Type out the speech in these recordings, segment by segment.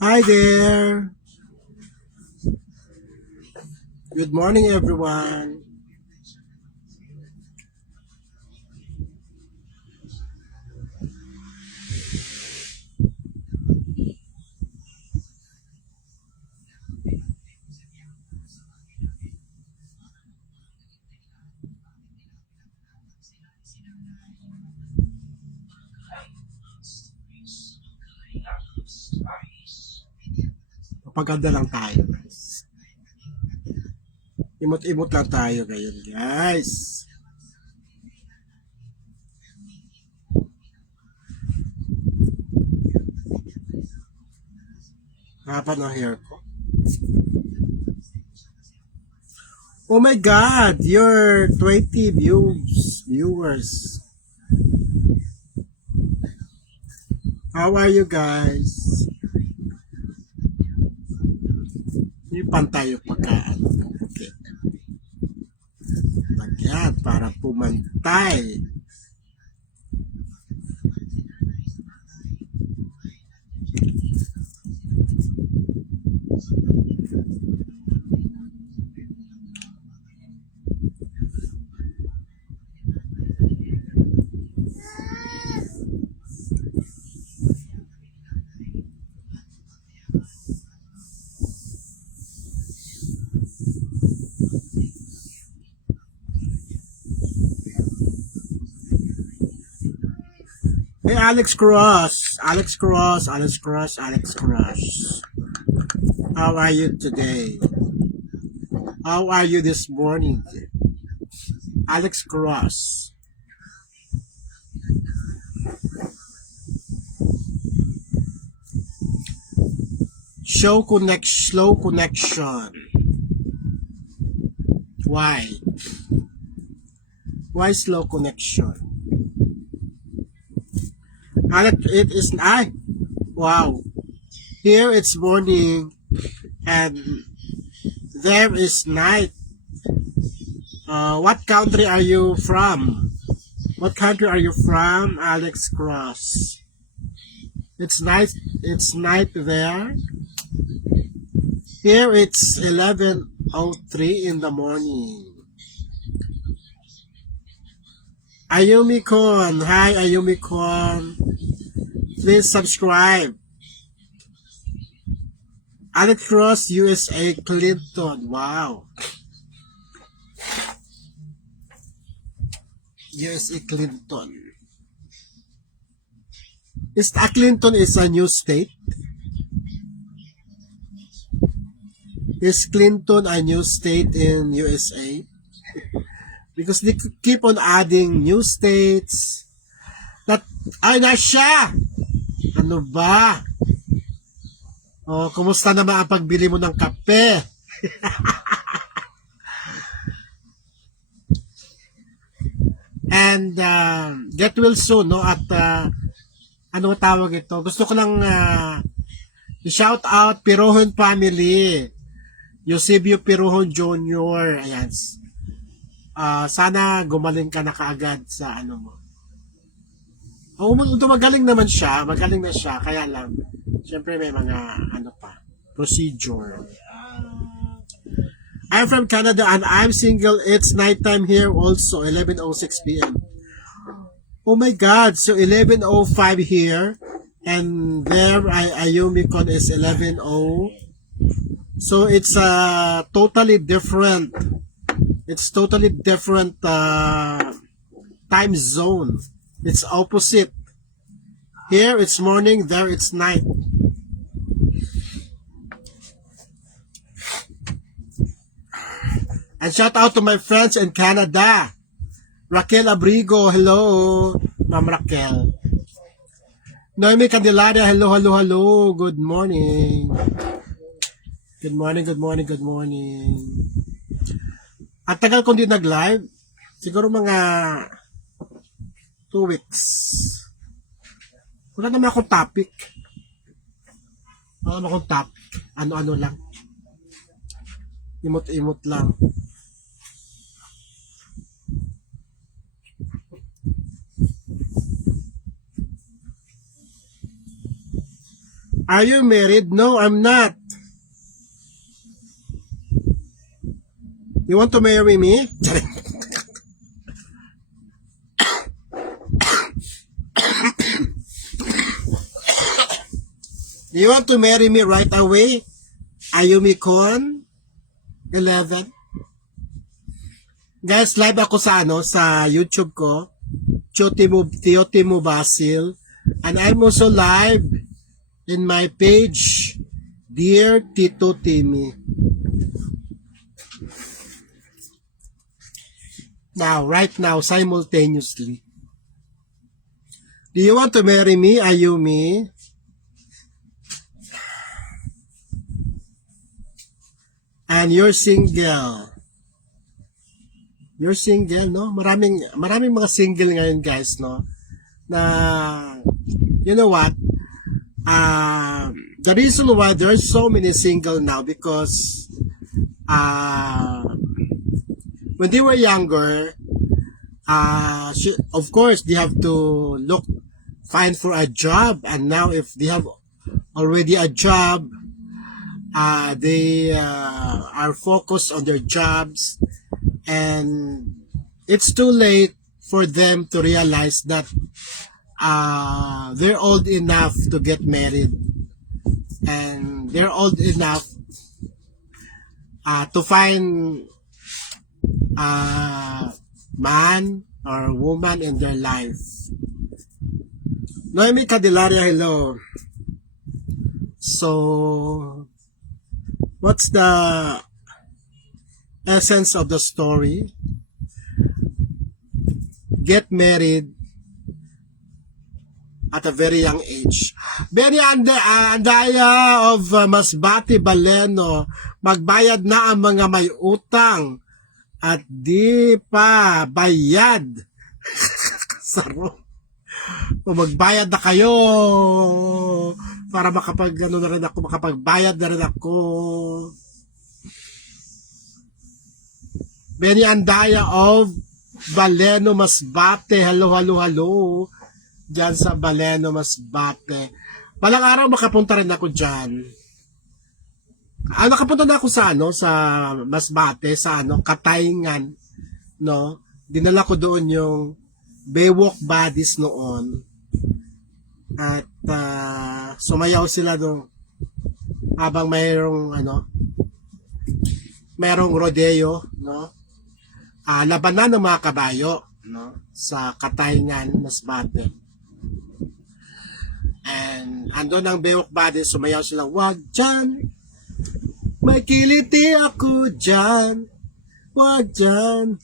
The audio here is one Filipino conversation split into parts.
Hi there. Good morning, everyone. Papaganda lang tayo, guys. Imot-imot lang tayo ngayon, guys. Haba ng hair ko. Oh my God, you're 20 viewers. How are you guys? Yung pantay yung pagkaan. Okay. Lagyan para pumantay. Hey, Alex Cross. Alex Cross, Alex Cross, Alex Cross. How are you today? How are you this morning? Alex Cross. Slow connection. Why? Why slow connection? Alex, it is I. Wow. Here it's morning and there is night. What country are you from? What country are you from, Alex Cross? It's night. It's night there. Here it's 11:03 in the morning. Ayumi Kon. Hi, Ayumi Kon. Please subscribe. Alex Cross, USA, Clinton. Wow. USA, Clinton. Is Clinton is a new state? Is Clinton a new state in USA? Because they keep on adding new states. That, ay na siya! Ano ba? Oh, kumusta naman ang pagbili mo ng kape? And get well soon, no? At ano tawag ito? Gusto ko lang i-shout out Pirohon family. Eusebio Pirohon Jr. Ayan. Sana gumaling ka na kaagad sa ano mo. Oh, magaling naman siya. Magaling na siya. Kaya lang, syempre may mga ano pa, procedure. I'm from Canada and I'm single. It's nighttime here also, 11:06 p.m. Oh my God! So 11:05 here, and there Ayumikon is 11:0. So it's totally different. It's totally different time zone. It's opposite. Here it's morning, there it's night. And shout out to my friends in Canada. Raquel Abrigo, hello. Ma'am Raquel. Noemi Candelaria, hello, hello, hello. Good morning. Good morning, good morning, good morning. At tagal kong di nag-live. Siguro mga 2 weeks. Wala naman akong topic. Wala naman akong topic. Ano-ano lang. Imot-imot lang. Are you married? No, I'm not. You want to marry me? Do you want to marry me right away? Ayumi Con 11. Guys, live ako sa sa YouTube ko. Tio Timo Basil. And I'm also live in my page, Dear Tito Timmy. Now, right now, simultaneously. Do you want to marry me, Ayumi? And you're single. You're single, no? Maraming mga single ngayon, guys, no? Na, you know what? The reason why there's so many single now because when they were younger, of course, they have to find for a job. And now if they have already a job, they are focused on their jobs, and it's too late for them to realize that they're old enough to get married, and they're old enough to find a man or woman in their life. Noemi Cadillaria, hello. So, what's the essence of the story? Get married at a very young age. Benny Andaya of Masbate, Baleno, magbayad na ang mga may utang at di pa bayad. Saro. O magbayad na kayo para makapagbayad na rin ako. Benny Andaya of Baleno, Masbate. Hello. Diyan sa Baleno, Masbate. Balang araw makapunta rin ako diyan. Nakapunta na ako sa sa Masbate, sa Katayngan, no? Dinala ko doon yung Baywalk Buddies noon. At sumayaw sila doon habang mayroong rodeo, no? Labanan ng mga kabayo, no? Sa Katayngan, Masbate. And andun ang Baywalk Buddies, sumayaw sila, wag dyan, may kiliti ako dyan, wag dyan.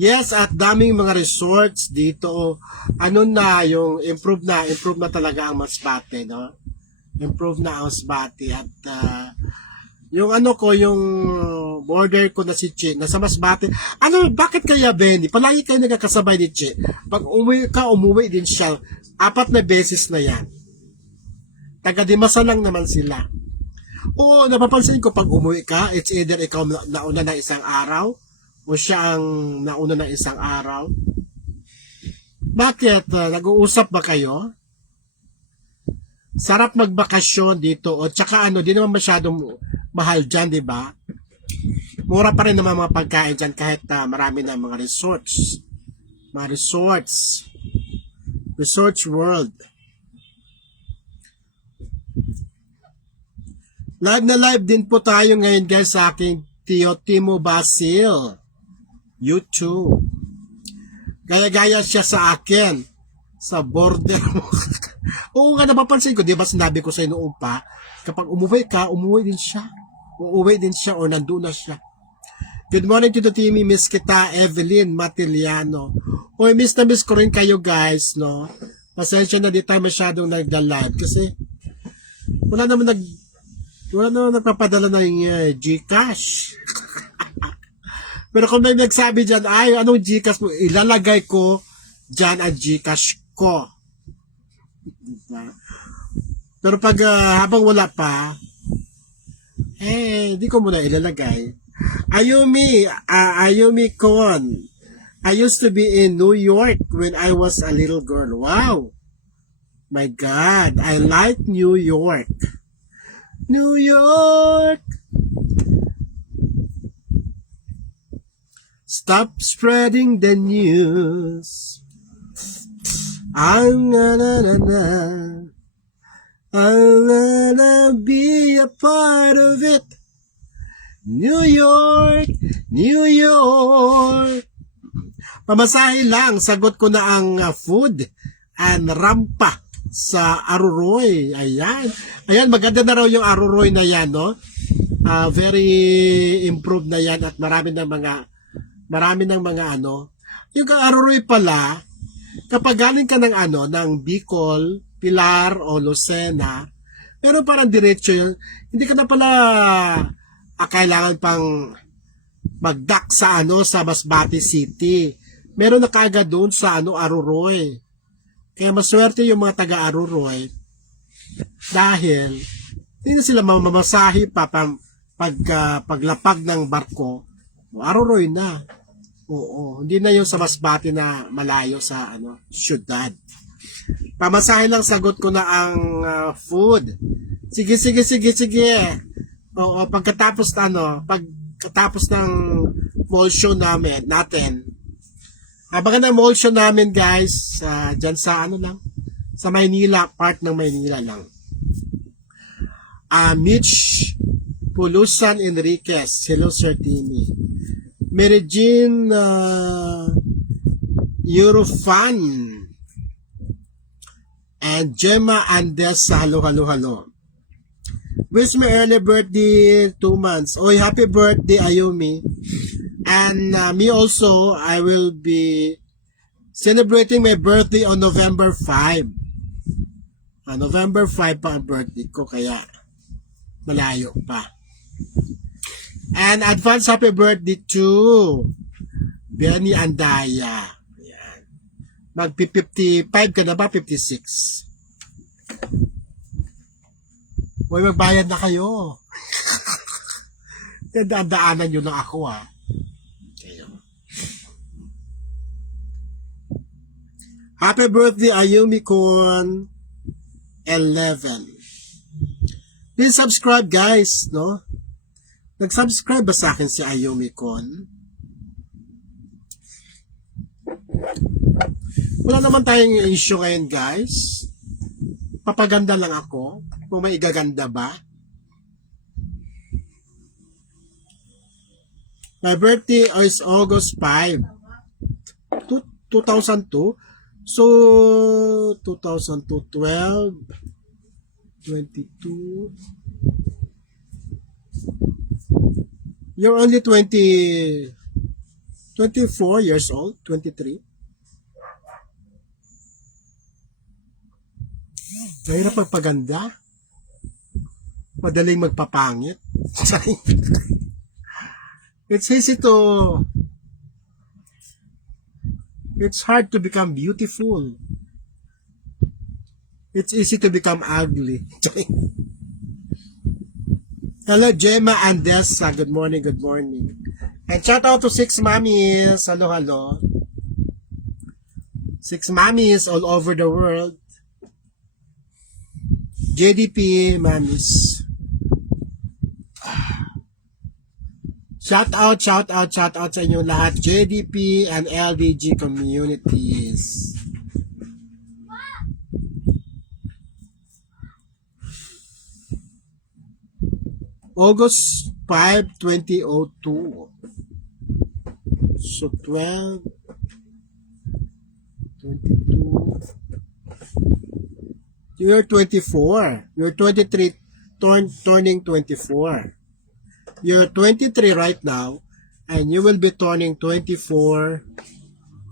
Yes, at daming mga resorts dito. Yung improve na talaga ang Masbate, no? Improve na ang Masbate. At yung yung border ko na si Chi, nasa Masbate. Bakit kaya, Benny? Palagi kayo nagkakasabay ni Chi. Pag umuwi din siya. 4 na beses na yan. Taga-Dimasa lang naman sila. Oo, napapansin ko pag umuwi ka, it's either ikaw nauna ng isang araw, o siya ang nauna ng isang araw. Bakit? Nag-uusap ba kayo? Sarap magbakasyon dito. O tsaka di naman masyadong mahal dyan, di ba? Mura pa rin naman mga pagkain dyan kahit marami na mga resorts. Mga resorts. Resorts World. Live na live din po tayo ngayon guys sa aking Tio Timo Basil YouTube. Gaya-gaya siya sa akin sa border mo. Oo nga, napapansin ko, di ba sinabi ko sa noon pa, kapag umuwi ka, umuwi din siya. Uuwi din siya o nandun na siya. Good morning to the team, miss kita, Evelyn Matiliano. Oy, miss na miss ko rin kayo guys, no? Pasensya na di tayo masyadong nagda-live kasi wala naman nagpapadala ng Gcash. Pero kung may nagsabi dyan, anong Gcash mo? Ilalagay ko dyan ang Gcash ko. Pero pag habang wala pa, di ko muna ilalagay. Ayumi Con. I used to be in New York when I was a little girl. Wow! My God, I like New York. New York. Stop spreading the news. I'm gonna be a part of it. New York, New York. Pamasahe lang, sagot ko na ang food and rampa sa Aruroy. Ayan. Ayan, maganda na raw yung Aruroy na yan, no? Very improved na yan at marami ng mga ano. Yung Aruroy pala, kapag galing ka ng ng Bicol, Pilar o Lucena, pero parang diretso yun. Hindi ka na pala kailangan pang mag-dock sa sa Masbate City. Meron na kaagad doon sa Aruroy. Kaya maswerte yung mga taga Aruroy dahil hindi na sila mamamasahe pa paglapag ng barko. Aruroy na. Oo, hindi na yung sa Masbate na malayo sa syudad. Pamasahe lang, sagot ko na ang food. Sige. Oo, pagkatapos ng mall show natin. Abangan ang mall show namin, guys, dyan sa sa Maynila, part ng Maynila lang. Mitch Pulusan Enriquez, hello Sir Timmy. Mary Jean Eurofan and Gemma Andes, hello. Wish me early birthday 2 months. Oy, happy birthday Ayumi. And me also, I will be celebrating my birthday on November 5. November 5 pa ang birthday ko, kaya malayo pa. And advance happy birthday to Benny Andaya. Ayan. Mag-55 ka na ba? 56. Uy, magbayad na kayo. Daanan nyo na ako, Happy birthday, Ayumi Con 11. Please subscribe, guys, no? Nag-subscribe ba sa akin si Ayumi Con? Wala naman tayong issue ngayon, guys. Papaganda lang ako. Kung may igaganda ba? My birthday is August 5. 2002. So, 2002, 12, 22. You're only 24 years old, 23. Mahirap magpaganda. Madaling magpapangit. It's hard to become beautiful. It's easy to become ugly. Hello, Gemma Andes. Good morning. And shout out to 6 mommies. Hello. 6 mommies all over the world. JDP mommies. Shout out sa inyong lahat, JDP and LDG communities. August 5, 2002. So 12, 22. You're 24. You're 23, turning 24. You're 23 right now, and you will be turning 24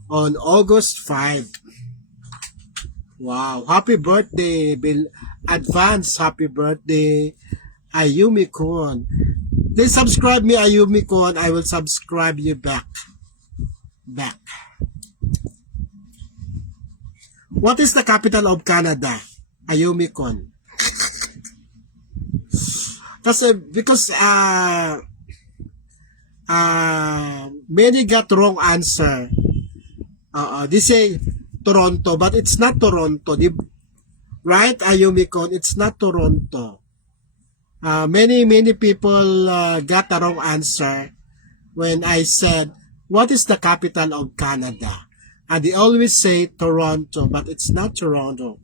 on August 5. Wow. Happy birthday, Bill. Advance happy birthday, Ayumi Kun. Please subscribe me, Ayumi Kun. I will subscribe you back. What is the capital of Canada? Ayumi Kun. Because many got wrong answer. They say Toronto, but it's not Toronto. Right, Ayumikon? It's not Toronto. Many people got the wrong answer when I said, what is the capital of Canada? And they always say Toronto, but it's not Toronto.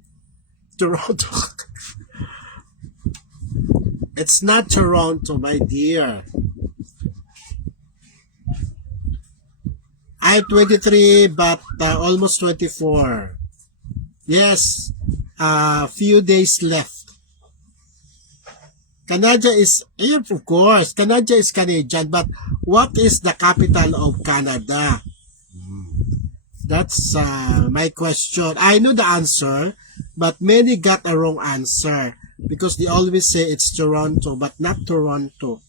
Toronto. It's not Toronto, my dear. I'm 23, but almost 24. Yes, few days left. Canada is, of course, Canada is Canadian, but what is the capital of Canada? That's my question. I know the answer, but many got a wrong answer because they always say it's Toronto, but not Toronto.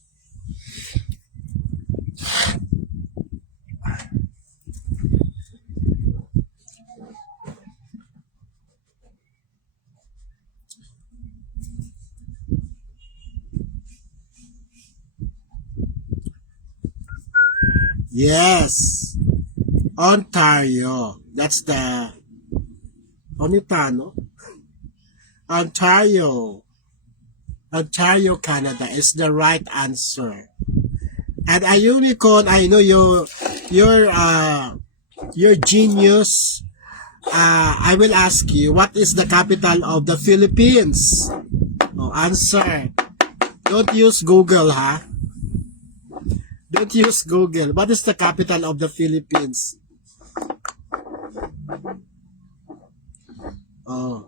Yes, Ontario. That's the Onitano. Ontario. Ontario, Canada is the right answer. And a unicorn, I know you're genius. I will ask you, what is the capital of the Philippines? Oh, answer. Don't use Google, huh? Don't use Google. What is the capital of the Philippines? Oh.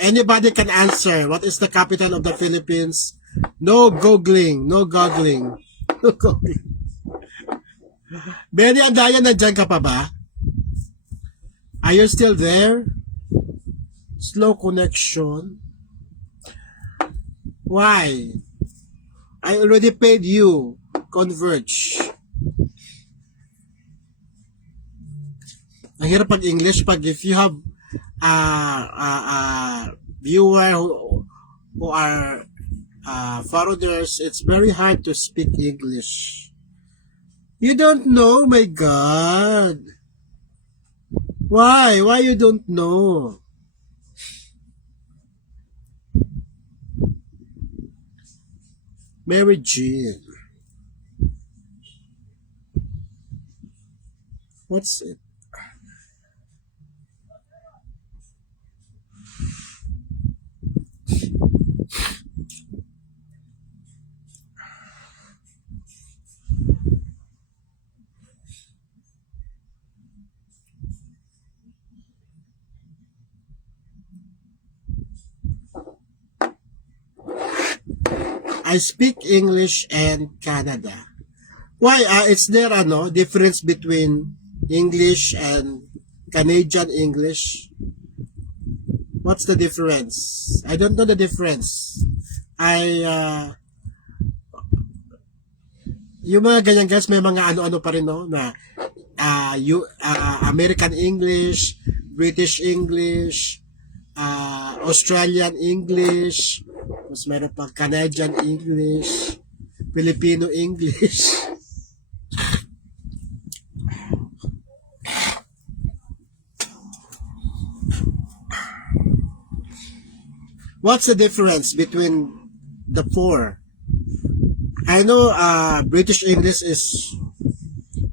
Anybody can answer. What is the capital of the Philippines? No googling. No googling. No googling. Benny Andaya, nandyan ka pa ba? Are you still there? Slow connection. Why? I already paid you. Converge. Ang hirap pag English pag if you have viewer who are foreigners, it's very hard to speak English. You don't know, my God. Why? Why you don't know? Mary Jean. What's it? I speak English and Canada. Why? Is there difference between English and Canadian English? What's the difference? I don't know the difference. Yung mga ganyan guys, may mga ano-ano pa rin no na American English, British English, Australian English, mas meron pa Canadian English, Filipino English. What's the difference between the four? I know British English is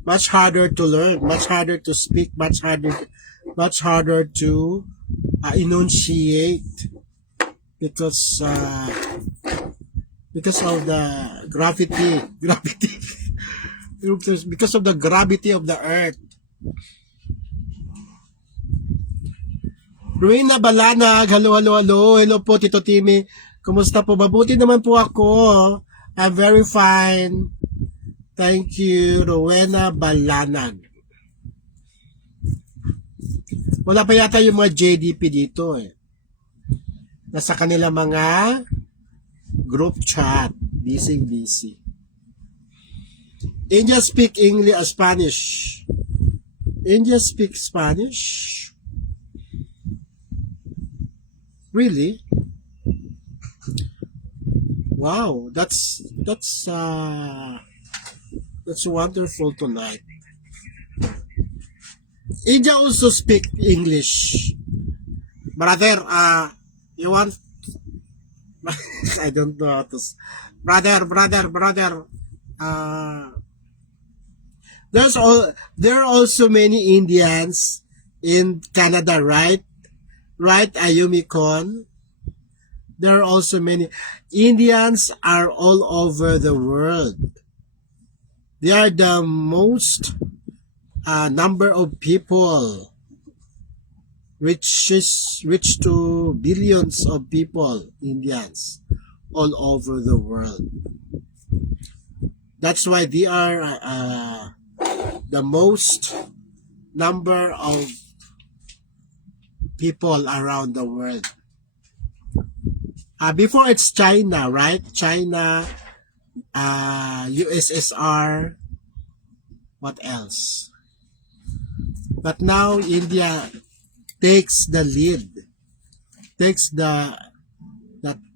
much harder to learn, much harder to speak, much harder to enunciate because of the gravity because of the gravity of the earth. Ruina Balanag, hello po Tito Timmy. Kumusta po? Mabuti naman po ako. I'm very fine. Thank you, Rowena Balanag. Wala pa yata yung mga JDP dito eh. Nasa kanila mga group chat. Busy. India speak English, Spanish. India speak Spanish? Really? Wow, that's wonderful tonight. India also speak English, Brother, you want, I don't know how to, brother, uh, there are also many Indians in Canada, right? Right, Ayumi Kon? There are also many. Indians are all over the world. They are the most number of people, which is reach to billions of people, Indians, all over the world. That's why they are the most number of people around the world. Before it's China, right? China, USSR, what else? But now India takes the lead, takes the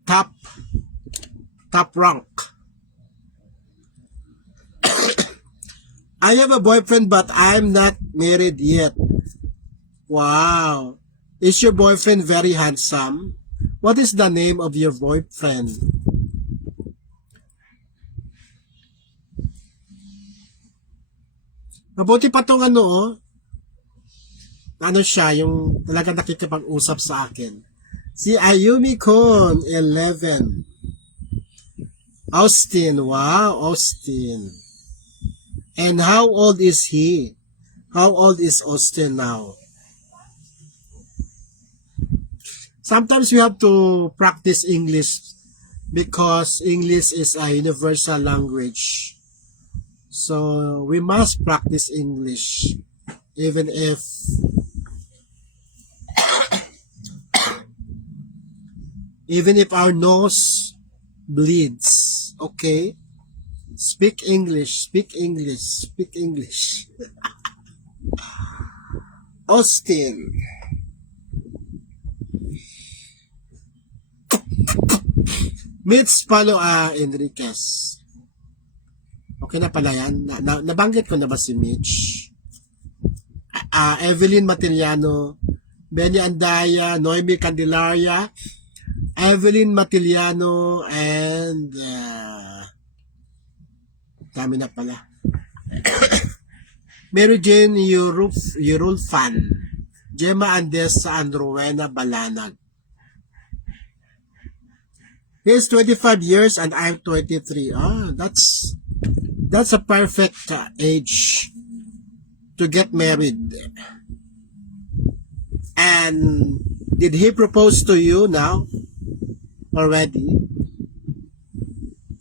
top rank. I have a boyfriend but I'm not married yet. Wow. Is your boyfriend very handsome? What is the name of your boyfriend? Mabuti pa tong ano siya, yung talaga nakikipag-usap sa akin. Si Ayumi Kon, 11. Austin, wow, Austin. And how old is he? How old is Austin now? Sometimes we have to practice English because English is a universal language. So we must practice English even if our nose bleeds, okay? Speak English, speak English, speak English. Austin. Mitch Palo Enriquez. Okay na pala yan. Nabanggit ko na ba si Mitch? Evelyn Matiliano, Benny Andaya, Noemi Candelaria, Evelyn Matiliano, and dami na pala. Mary Jane Yurulfan, Gemma Andesa, and Rowena Balanag. He's 25 years and I'm 23. That's a perfect age to get married. And did he propose to you now already?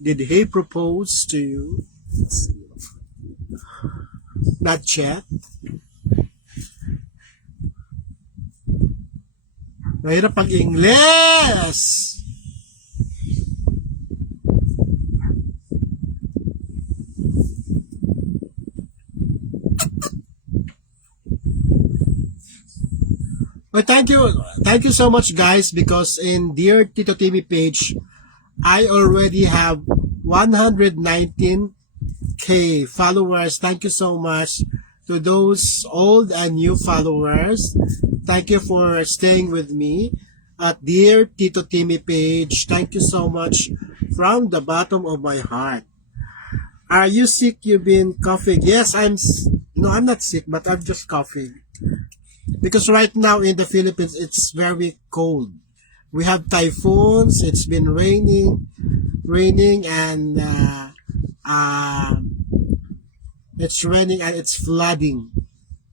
Did he propose to you? Not yet. Mahirap pag English. Well, thank you so much, guys, because in Dear Tito Timmy page, I already have 119K followers. Thank you so much to those old and new followers. Thank you for staying with me at Dear Tito Timmy page. Thank you so much from the bottom of my heart. Are you sick? You've been coughing? Yes, I'm not sick, but I'm just coughing. Because right now in the Philippines, it's very cold. We have typhoons. It's been raining, and it's raining and it's flooding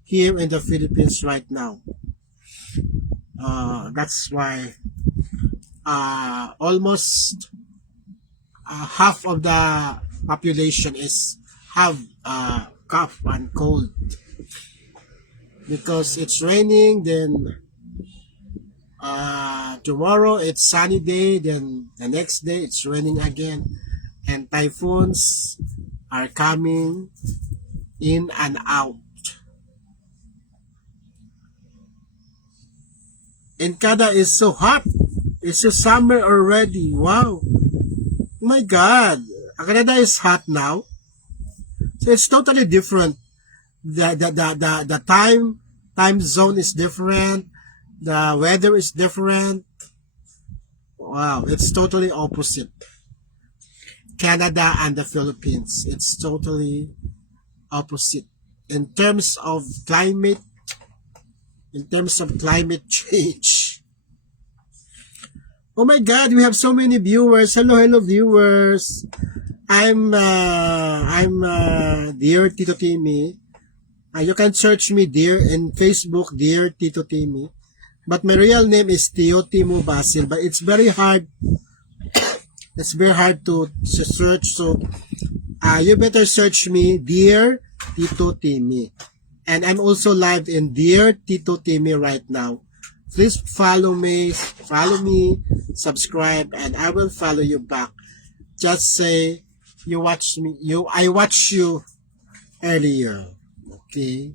here in the Philippines right now. That's why almost half of the population have cough and cold. Because it's raining, then tomorrow it's sunny day, then the next day it's raining again, and typhoons are coming in and out. And Canada is so hot. It's just summer already. Wow. Oh my God. Canada is hot now. So it's totally different. The time zone is different, The weather is different. Wow, it's totally opposite. Canada and the Philippines. It's totally opposite. In terms of climate, change. Oh my God, we have so many viewers. Hello, viewers. I'm Dear Tito Timmy. You can search me dear in Facebook, Dear Tito Timmy. But my real name is Tio Timo Basil. But it's very hard. It's very hard to search. So you better search me, Dear Tito Timmy. And I'm also live in Dear Tito Timmy right now. Please follow me, subscribe, and I will follow you back. Just say you watch me. I watched you earlier. Okay.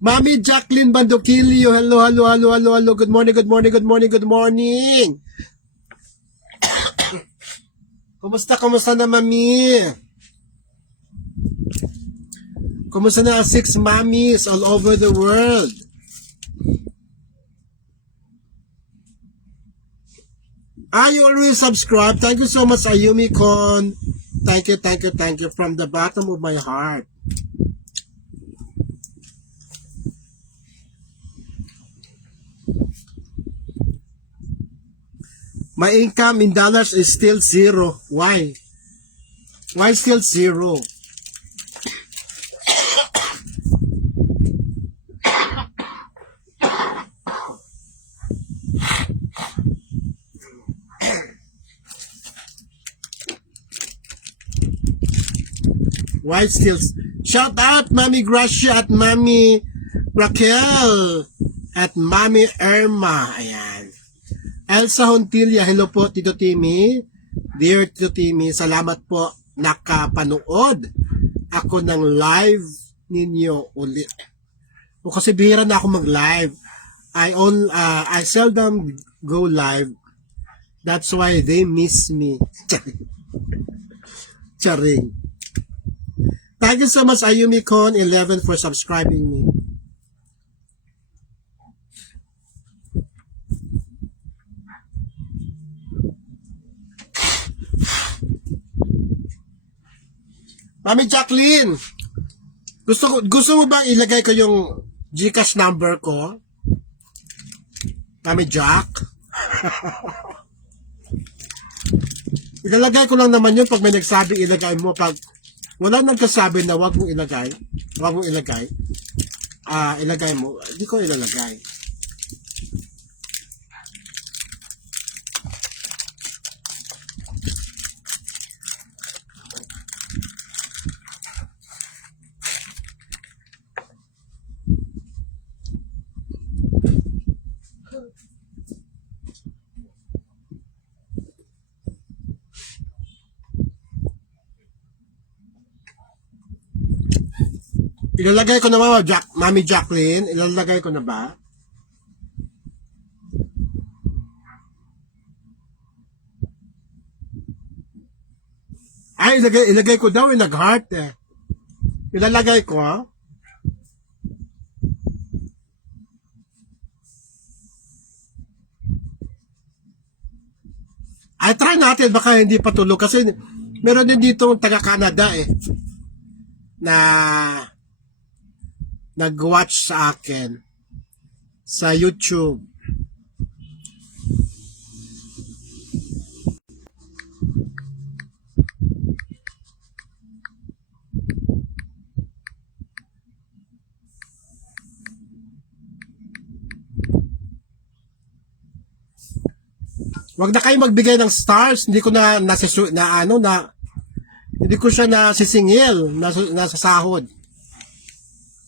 Mami Jacqueline Bandokilio. Hello. Good morning. Kumusta na, Mami? Kumusta na ang 6 mommies all over the world? You already subscribe. Thank you so much, Ayumi Kon. Thank you from the bottom of my heart. My income in dollars is still zero. Why? Why still zero? Why still? Shout out Mami Gracia at Mami Raquel at Mami Irma. Ayan. Elsa Hontilla, hello po Tito Timmy. Dear Tito Timmy, salamat po nakapanood ako ng live ninyo ulit. O kasi bihira na ako mag-live. I seldom go live. That's why they miss me. Charing. Thank you so much, Ayumi Kon 11 for subscribing me. Mami Jacqueline, gusto mo bang ilagay ko yung GCash number ko? Mami Jack? Ilalagay ko lang naman yun pag may nagsabi ilagay mo. Pag wala nagkasabi na wag mong ilagay, ilagay mo, hindi ko ilalagay. Ilalagay ko na ba, Mami Jacqueline? Ilalagay ko na ba? Ay, ilagay ko daw, nag-heart eh. Ilalagay ko, ha? Ay, try natin, baka hindi patulog. Kasi meron din dito taga-Canada eh. Na nag-watch sa akin sa YouTube. Wag na kayo magbigay ng stars, hindi ko na hindi ko siya nasisingil, nasasahod.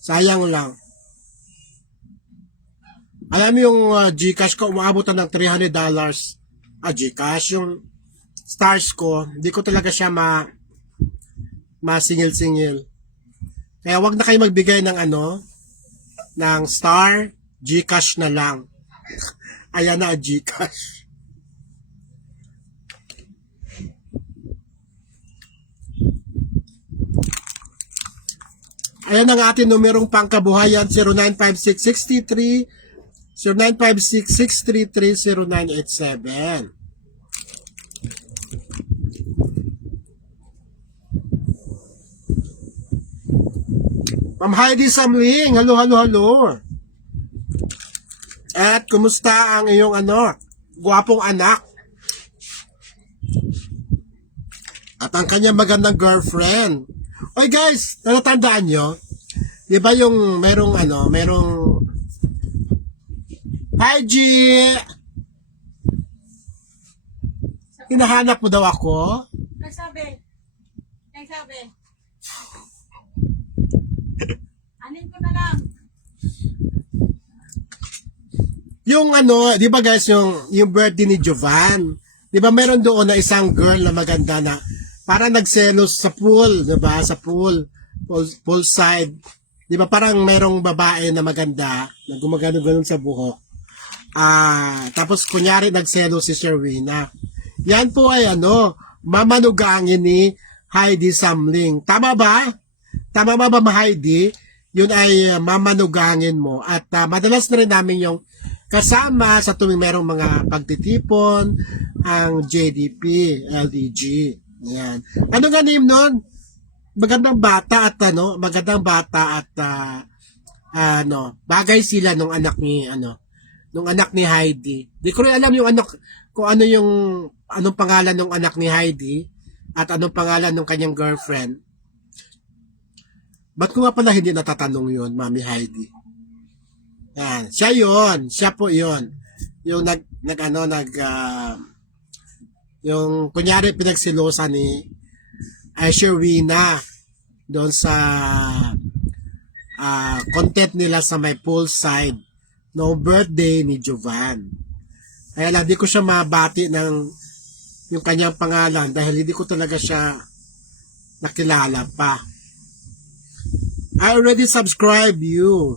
Sayang lang. Alam mo yung GCash ko, umaabot na ng $300. GCash, yung stars ko, hindi ko talaga siya masingil-singil. Kaya wag na kayo magbigay ng ng star, GCash na lang. Ayan na, GCash. Ayan ang ating numerong pangkabuhayan, 0956-63, 0956-633-0987. Ma'am Heidi Samling, halo, halo, halo. At kumusta ang iyong gwapong anak? At ang kanyang magandang girlfriend. Oy guys, natatandaan nyo? Di ba yung merong Hi G! Hinahanap mo daw ako? Nagsabi. Anin ko na lang. Yung di ba guys, yung birthday ni Jovan, di ba meron doon na isang girl na maganda na para nagselos sa pool, di ba? Sa pool side. Di ba parang merong babae na maganda na gumagano-ganon sa buhok. Tapos kunyari nagselos si Sherwina. Yan po ay mamanugangin ni Heidi Samling. Tama ba? Tama ba Heidi? Yun ay mamanugangin mo. At madalas na rin namin yung kasama sa tuwing merong mga pagtitipon, ang JDP, LDG. Yan. Ano nga name nun? Magandang bata at bagay sila nung anak ni Heidi. Di ko rin alam yung kung anong pangalan ng anak ni Heidi at anong pangalan ng kanyang girlfriend. Ba't ko nga pala hindi natatanong yun, Mami Heidi? Yan, siya po yun. Yung yung kunyari pinagsilosa ni Sherwina doon sa content nila sa may poolside no birthday ni Jovan. Kaya lang di ko siya mabati ng yung kanyang pangalan dahil hindi ko talaga siya nakilala pa. I already subscribe you.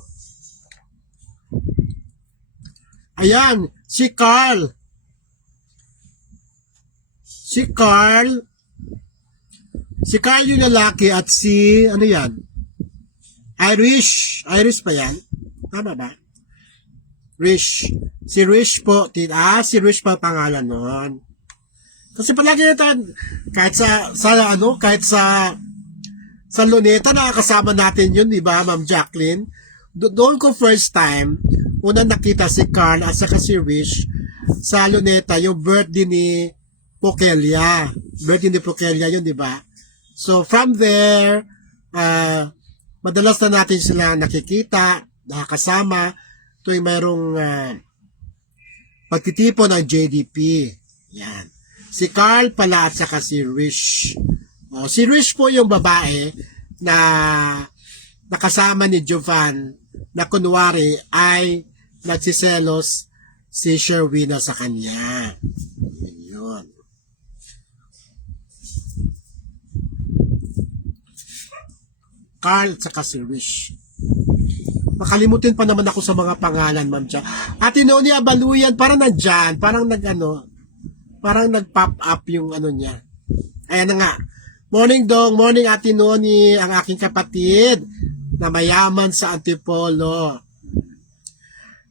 Ayan, si Carl. Si Carl yung lalaki at si, yan? Irish pa yan? Tama ba? Rish. Si Rish po. Si Rish pa pangalan nun. Kasi palagi natin, kahit sa Luneta, nakakasama natin yun, di ba, Ma'am Jacqueline? Doon ko first time, una nakita si Carl at saka si Rish sa Luneta, yung birthday ni Pokelia. Birthday ni Pokelia yun, di ba? So, from there, madalas na natin sila nakikita, nakakasama, tuwing mayroong pagtitipon ng JDP. Yan. Si Carl pala at saka si Rish. Si Rish po yung babae na nakasama ni Jovan na kunwari ay nagsiselos si Sherwina sa kanya. Yun. Carl at saka si Rish. Makalimutin pa naman ako sa mga pangalan, Ma'am Cha. Ate Noni Abaluyan, parang nandyan, parang nag-pop up yung niya. Ayan na nga. Morning Dong, morning Ate Noni, ang aking kapatid na mayaman sa Antipolo.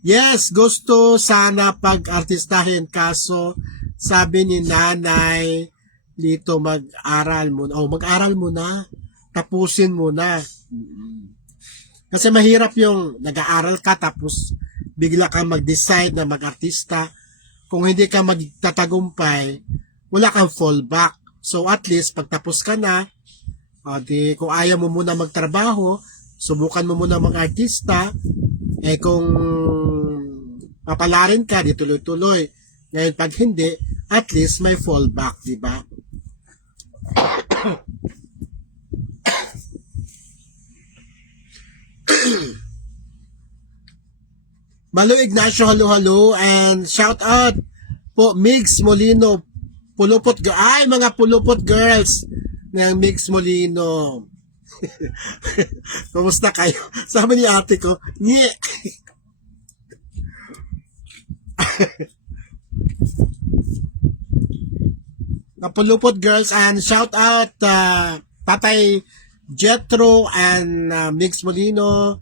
Yes, gusto sana pag-artistahin kaso sabi ni nanay dito mag-aral muna. Tapusin muna. Kasi mahirap yung nag-aaral ka tapos bigla kang mag-decide na mag-artista. Kung hindi ka magtatagumpay, wala kang fallback. So at least pagtapos ka na, kung ayaw mo muna magtrabaho, subukan mo muna mag-artista. Kung papalarin ka, di tuloy-tuloy. Ngayon pag hindi, at least may fallback, di ba? Malo Ignacio, halo, and shout out po Migs Molino, mga pulupot girls ng Migs Molino. Kumusta kayo? Sabi ni ate ko, nye. Napulupot girls, and shout out Tatay Jetro and Mix Molino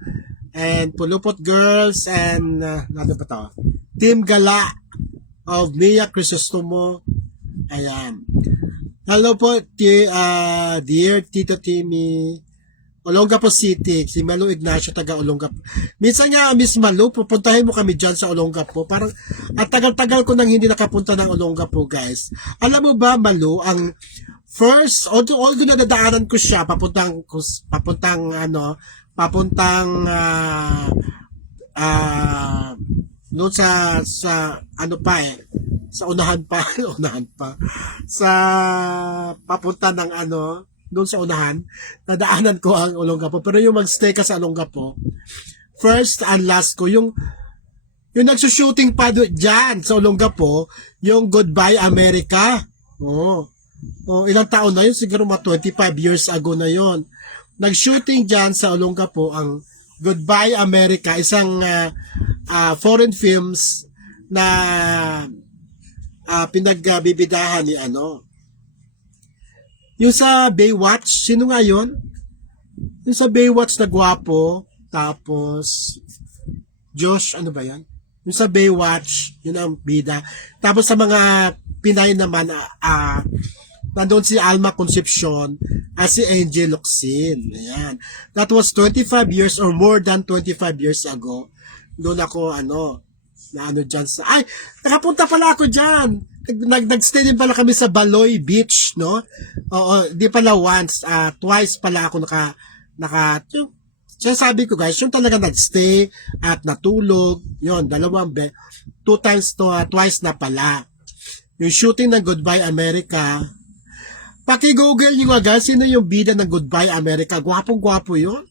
and Pulupot Girls and ano ba to? Team Gala of Mia Crisostomo. Ayan. Hello po, dear Tito Timmy. Olongapo City, si Malu Ignacio, taga Olongapo. Minsan nga, Miss Malu, pupuntahin mo kami dyan sa Olongapo. Parang, at tagal-tagal ko nang hindi nakapunta ng Olongapo, guys. Alam mo ba, Malu, ang first, although nadadaanan ko siya, papuntang, doon sa unahan pa, sa, papunta ng doon sa unahan, nadaanan ko ang Olongapo. Pero yung magstay ka sa Olongapo, first and last ko, yung nagsushooting pa dyan sa Olongapo, yung Goodbye America. Ilang taon na yun? Siguro mga 25 years ago na yun. Nag-shooting dyan sa Olongapo ang Goodbye America, isang foreign films na pinagbibidahan ni yung sa Baywatch, sino nga yun? Yung sa Baywatch na gwapo, tapos Josh, ano ba yan? Yung sa Baywatch, yun ang bida. Tapos sa mga Pinay naman, nandun si Alma Concepcion at si Angel Locsin. Ayan. That was 25 years or more than 25 years ago. Doon ako, dyan sa... Ay! Nakapunta pala ako dyan! Nag-stay din pala kami sa Baloy Beach, no? Oo, di pala once, twice pala ako yung sabi ko guys, yung talaga nag-stay at natulog, yun, twice na pala. Yung shooting ng Goodbye America, paki-google nyo nga guys, sino yung bida ng Goodbye America, gwapong-gwapo yun.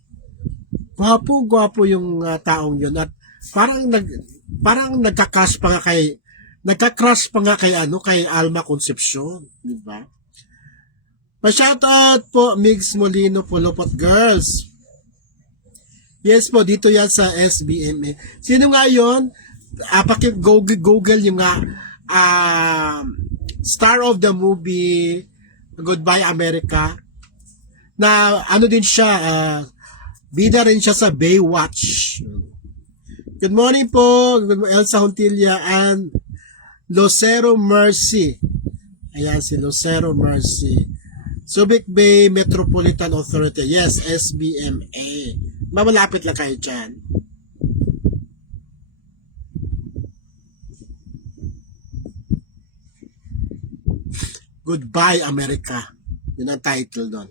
Gwapong-gwapo yung taong yun at parang nagka-crush pa nga kay Alma Concepcion, di ba? Pa-shoutout po Migs Molino Pulupot Girls. Yes po, dito yan sa SBMA. Sino nga 'yon? Paki-google yung star of the movie Goodbye America. Na din siya, bida rin siya sa Baywatch. Good morning po, Elsa Hontilla and Lucero Mercy. Ayan si Lucero Mercy. Subic Bay Metropolitan Authority. Yes, SBMA. Mamalapit lang kayo dyan. Goodbye America. Yun ang title doon.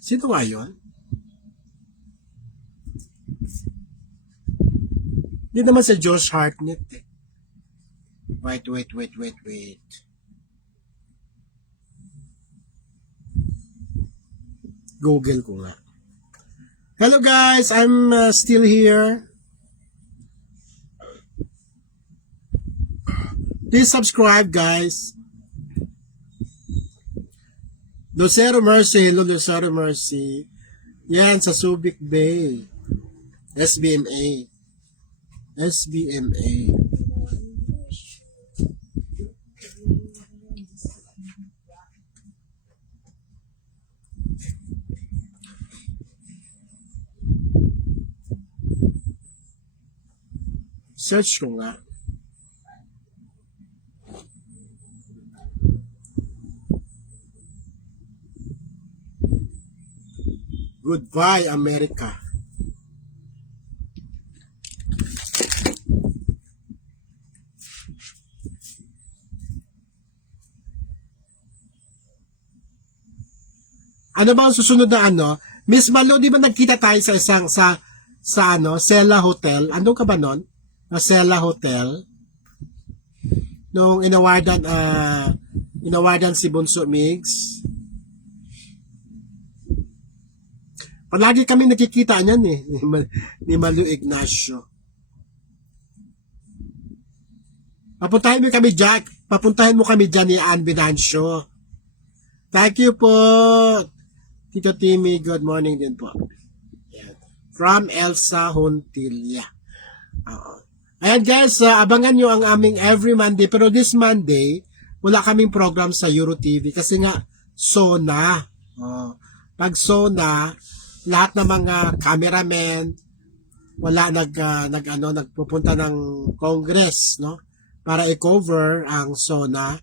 Sino nga yun? Hindi naman sa Josh Hartnett eh. Wait. Google ko nga. Hello guys, I'm still here. Please subscribe guys. Lucero Mercy, hello Lucero Mercy. Yan, sa Subic Bay. SBMA. Search ko nga. Goodbye America. Ano ba ang susunod na Miss Malu, di ba nagkita tayo sa isang sa Sela Hotel? Andun ka ba nun? Sela Hotel. Nung inawardan si Bunso Migs. Palagi kami nakikita niyan ni Malu Ignacio. Papuntahin mo kami dyan ni Ann Binancio. Thank you po. Tito Timmy, good morning din po. Yan. From Elsa Hontilla. Ayan guys, abangan nyo ang aming every Monday. Pero this Monday, wala kaming program sa Euro TV kasi nga SONA. Oh, pag SONA, lahat ng mga cameramen wala nagpupunta ng Congress, no? Para i-cover ang SONA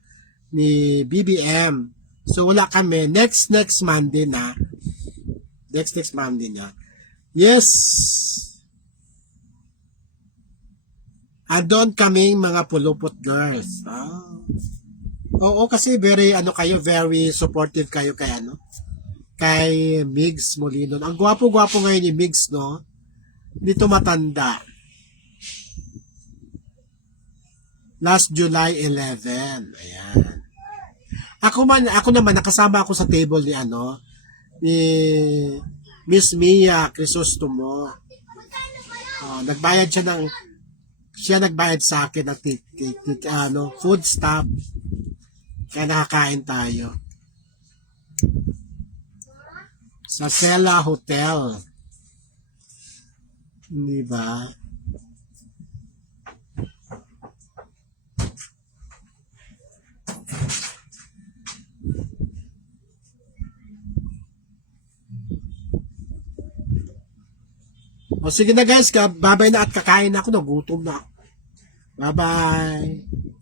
ni BBM. So wala kami next Monday na. Next Monday na. Yes. Andon kaming mga pulupot girls. Oo, kasi very very supportive kayo kay Migs Molino. Ang gwapo-gwapo ngayon ni Migs, no? Dito matanda. Last July 11. Ayan. Ako naman nakasama ako sa table ni Miss Mia Crisostomo. Siya nagbayad sa akin ng food stuff. Kaya nakakain tayo. Sa Sela Hotel. Di ba? O sige na guys, babay na at kakain na ako. Nagutom na ako. Bye-bye.